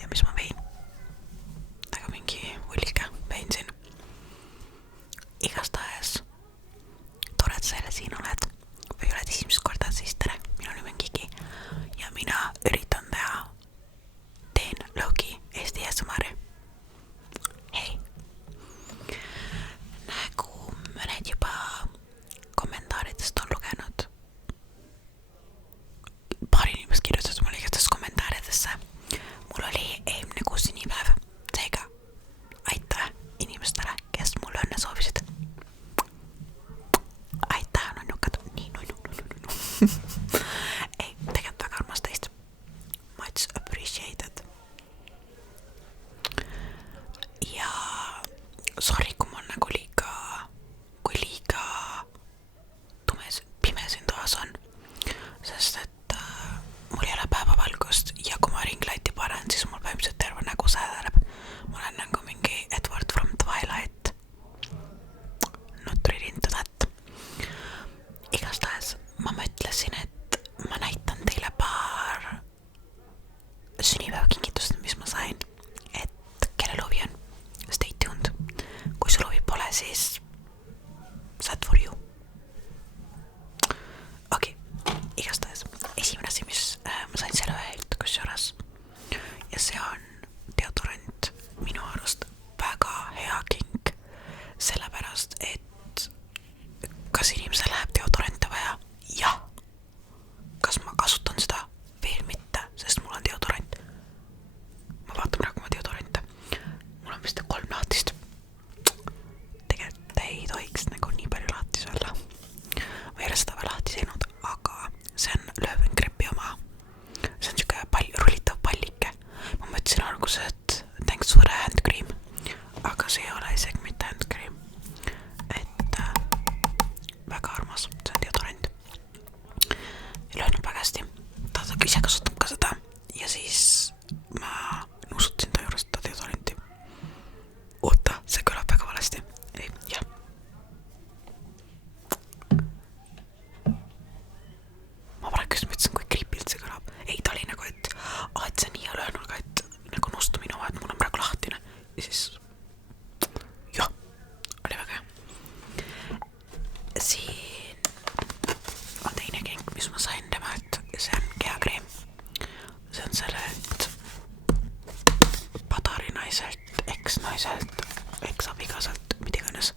tea, mis ma vein. Aga mingi hulliga vein siin. Igastahes tore, et sa jälle siin oled või oled esimest korda, siis tere, minu nimi on Kiki ja mina üritan teen Loki Eesti ASMR-i. Hei! Nagu mõned juba kommentaaridest on lugenud, paar inimest kirjutasid mulle igastahes kommentaaridesse. Mul oli eelmine kuu sünnipäev, seega aitäh inimestele, kes mulle õnne soovisid. Aitäh, nonnukad. Nii, nonnu. Ei, tegelikult väga armas teist. Much appreciated. Ja sorry, kui mul nagu liiga pime siin toas on, sest et mul ei ole päevavalgust ja kui ma ringlighti panen, siis mul põhimõtteliselt terve nägu säädeleb. Ma olen nagu mingi Edward from Twilight. Not really into that. Igastahes ma mõtlesin, et ma näitan teile paar sünnipäevakingitust, mis ma sain, et kellel huvi on. Stay tuned. Kui sul huvi pole, siis sad for you. Okei, igastahes esimene asi, mis ma sain selle ühelt kusjuures, ja see on deodorant. Minu arust väga hea kink, sellepärast et kas inimesel läheb deodorante vaja? Jah. Kas ma kasutan seda? Veel mitte, sest mul on deodorant. Ma vaatan praegu oma deodorante. Mul on vist 3 lahtist. Tegelikult ei tohiks nagu nii palju lahtis olla. Ma ei ole seda veel lahti teinud, aga see on Löwengrippi oma. See on siuke rullitav pallike. Ma mõtlesin alguses, et thanks for handcream, aga see ei ole isegi mitte handcream. Et väga armas, see on deodorant. Ja löönab väga hästi. Ta ise kasutab ka seda ja siis ma nuusutasin ta juures seda deodoranti. Oota, see kõlab väga valesti. Ei, jah. Ma praegu mõtlesin, kui creepilt see kõlab. Ei, ta oli nagu, et see on nii hea löön, aga et nagu nustu minu, et mul on praegu lahtine. Ja siis jah, oli väga hea. Siin on teine kink, mis ma sain temalt, ja see on kehakreem. See on sellelt padarinaiselt, eksnaiselt, eksabikaselt, mida iganes.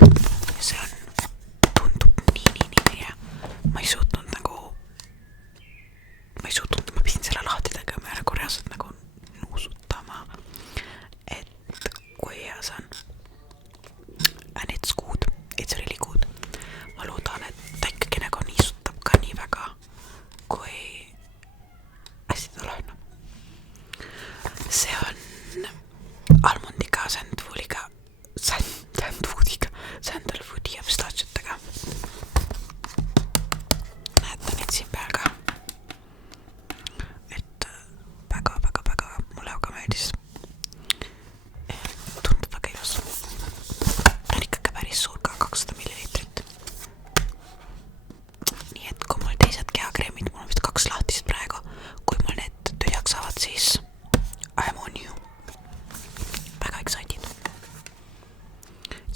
Ja see on, tundub nii hea. Ma ei suutnud, ma pidin selle lahti tegema ja nagu reaalselt nagu nuusutama, et kui hea see on. And it's good, it's really good. Ma loodan, et ta ikkagi nagu niisutab ka nii väga, kui hästi ta löönab. See on almondiga, sandalwoodi ja pistachiotega. Näete neid siin peal ka. Et väga mulle väga meeldis. Tundub väga ilus. On ikkagi päris suur ka, 200 millilitrit. Nii et kui mul teised kehakreemid, mul on vist 2 lahtist praegu, kui mul need tühjaks saavad, siis I'm on you. Väga excited.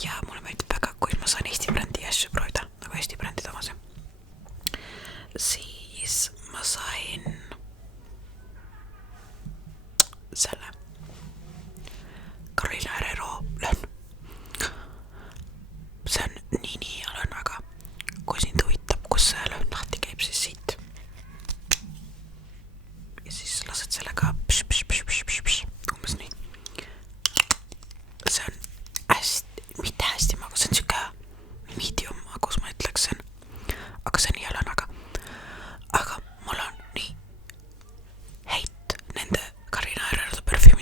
Ja mulle meeldib väga, kui ma saan Eesti brändi asju proovida, nagu Eesti brändid omasi. Siis ma sain selle Carolina Herrero löön. See on nii hea löön väga. Kui sind huvitab, kus see löön lahti käib, siis siit. Ja siis lased sellega umbes nii. See on mitte hästi magus, see on siuke medium magus, ma ütleksin. Aga see on hea löön, aga mul on nii heit nende Carolina Herrero perfume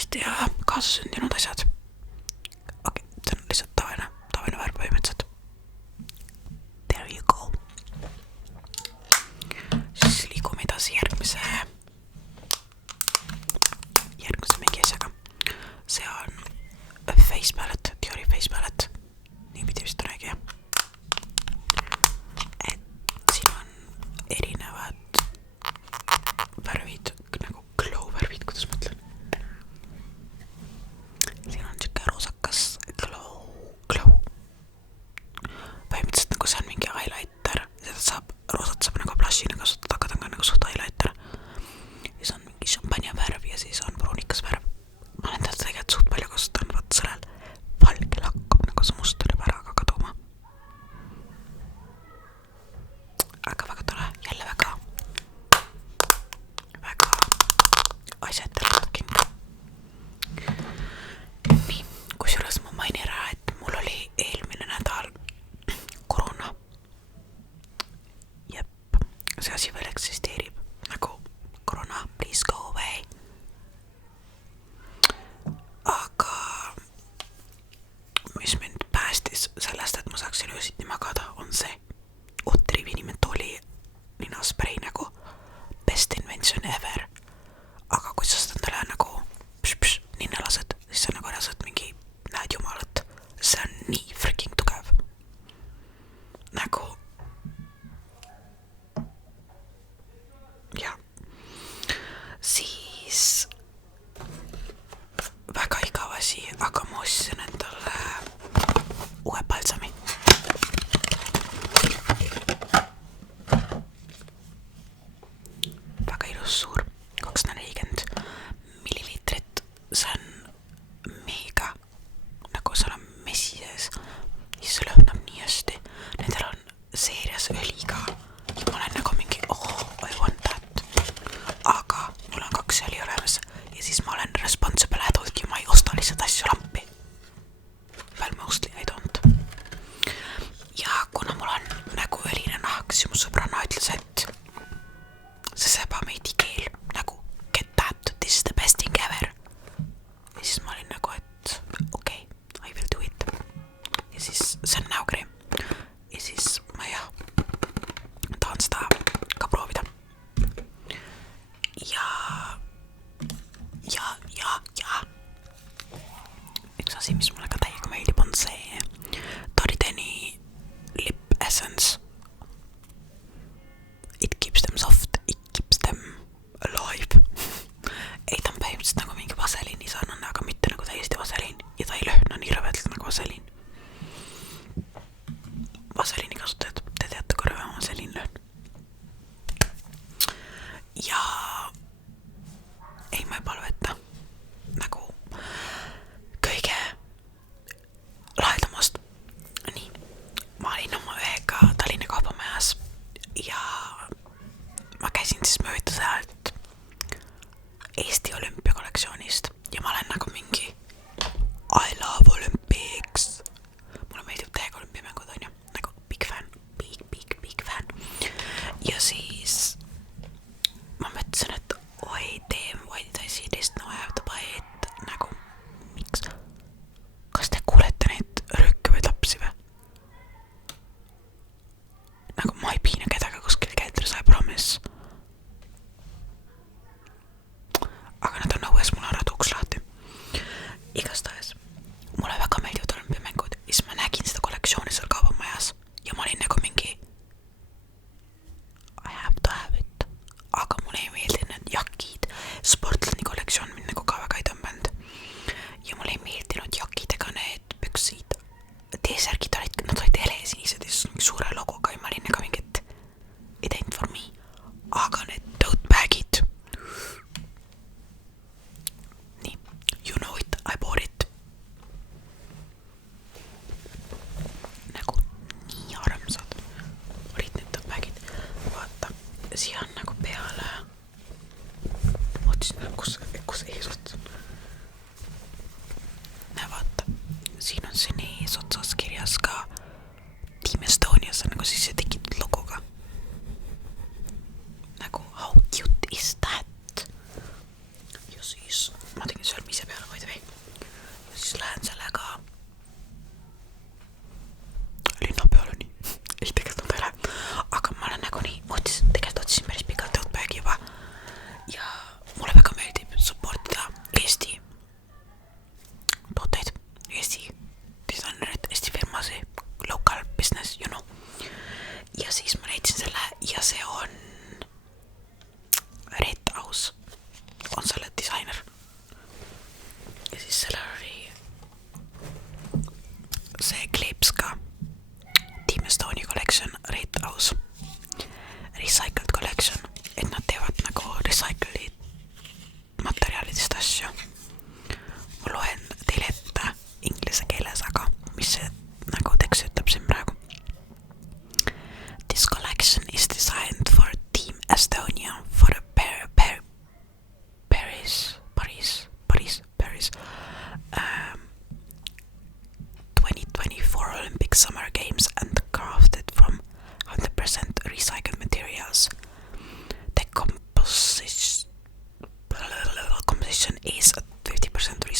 vist ja kaasasündinud asjad. Okei, see on lihtsalt tavaline värv põhimõtteliselt. There you go. Siis liigume edasi järgmise mingi asjaga. See on face palette, Diori face palette. Nii pidi vist räägi, jah. Et siin on erinevad värvid, nagu glow värvid, kuidas ma ütlen. Siin on siuke roosakas glow. Põhimõtteliselt nagu see on mingi highlighter. Roosat saab nagu blushina kasutada, aga ta on ka nagu suht highlighter. Siis on mingi šampanja värv ja siis on pruunikas värv. Ma olen teda tegelikult suht palju kasutanud, vaata sellel valgel hakkab nagu see must tuleb ära ka kaduma. Aga väga tore, jälle väga asjatel looking. Nii, kusjuures ma mainin ära, et mul oli eelmine nädal koroona. Jep, see asi veel eksisteerib nagu koroona, please go away. Aga mis mind päästis sellest, et ma saaksin öösiti magada, on see Otrivi mentooli ninasprei nagu best invention ever. Aga kui sa seda endale nagu ninna lased, siis sa nagu lased mingi näed jumalat. See on nii freaking tugev. Nagu ja siis väga igav asi, aga ma ostsin endale uue balsami. Väga ilus suur 240 milliliitrit. See on mega, nagu seal on messi sees,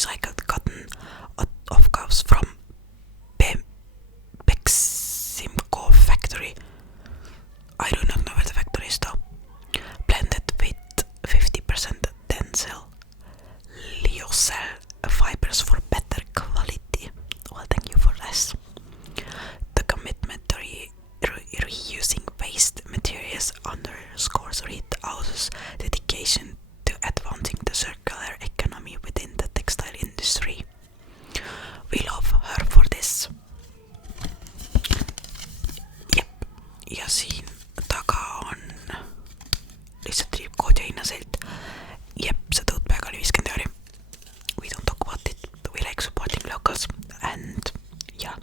recycled cotton of cows from Beximco factory. I do not know where the factory is though. Blended with 50% tencel lyocell fibers for better quality. Well, thank you for this. The commitment to reusing waste materials underscores Ritau's dedication to advancing the circular economy within the textile industry. We love her for this. Jep. Ja siin taga on lihtsalt triipkood ja hinnasilt. Jep, see tote bag oli 50 €. We don't talk about it. We like supporting locals. And ja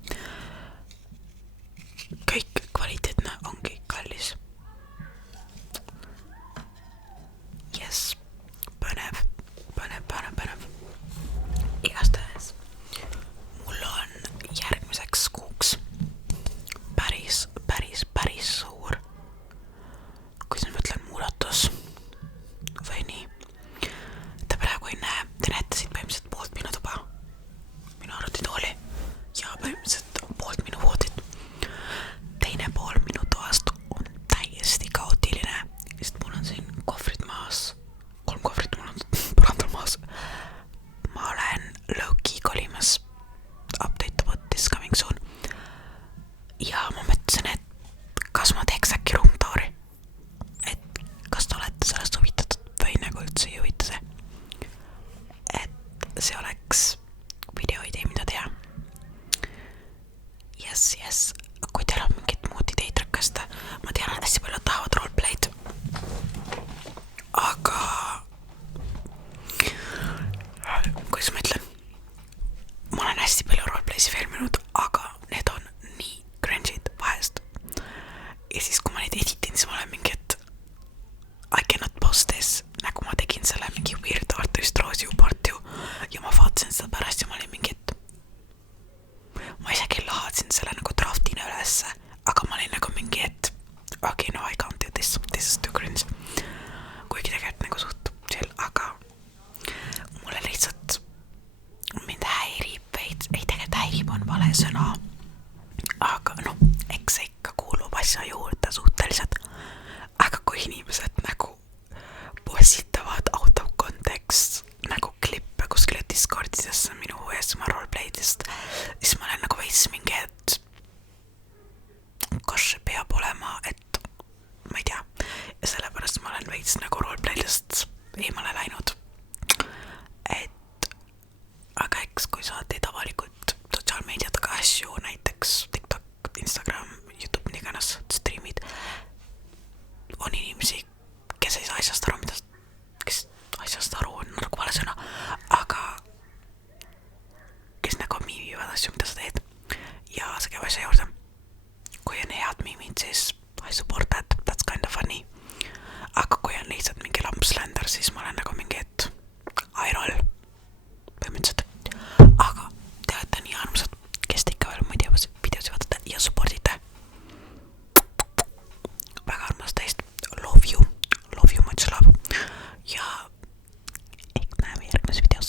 kõik kvaliteetne ongi kallis. Yes, põnev. Igastahes mul on järgmiseks kuuks päris suur, kuidas ma ütlen, muudatus või nii. Te praegu ei näe, te näete siit põhimõtteliselt poolt minu tuba, minu arvutitooli ja põhimõtteliselt poolt minu voodit. Teine pool minu toast on täiesti kaootiline, sest mul on siin kohvrid maas, 3 kohvrit mul on põrandal maas. Ma olen low-key kolimas, update about this coming soon. Ja ma mõtlesin, et kas ma teeks äkki room tour'i, et kas te olete sellest huvitatud või nagu üldse ei huvita see, et see oleks videoidee, mida teha. Yes, kui teil on mingit muud ideid rakasta, ma tean, et hästi palju tahavad roleplay'd, aga kuidas ma ütlen, ma olen hästi palju roleplay'si filminud, aga need on nii cringe'id vahest. Ja siis kui ma neid editin, siis ma olen mingi, et I cannot post this, nagu ma tegin selle mingi Weird Artist Rose part ju ja ma vaatasin seda pärast ja ma olin mingi, et ma isegi laadsin selle nagu draftina ülesse, aga ma olin nagu mingi, et okay, no I can't do this is too cringe. Kuigi tegelikult nagu suht chill, aga mulle lihtsalt mind häirib veits, ei tegelikult häirib on vale sõna, aga noh, eks see ikka kuulub asja juurde suhteliselt, aga kui inimesed nagu postitavad out of context nagu klippe kuskile Discordidesse minu ASMR roleplay'dest, siis ma olen nagu veits mingi, et kas see peab olema, et ma ei tea, ja sellepärast ma olen veits nagu roleplay'dest eemale läinud, et aga eks kui sa teed avalikult sotsiaalmeediatega asju, näiteks TikTok, Instagram, YouTube, nii iganes streamid, on inimesi, kes ei saa asjast aru, kes asjast aru on nagu vale sõna, aga kes nagu miimivad asju, mida sa teed ja see käib asja juurde. Kui on head miimid, siis I support that's kind of funny, aga kui on lihtsalt mingi lampslender, siis ma olen nagu mingi, et I roll põhimõtteliselt. Aga te olete nii armsad, kes te ikka veel muid videosi vaatate ja supportite. Väga armas teist. Love you, much love. Ja ehk näeme järgmises videos.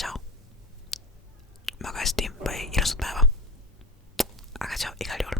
Ciao. Väga hästi või ilusat päeva. Aga ciao igal juhul.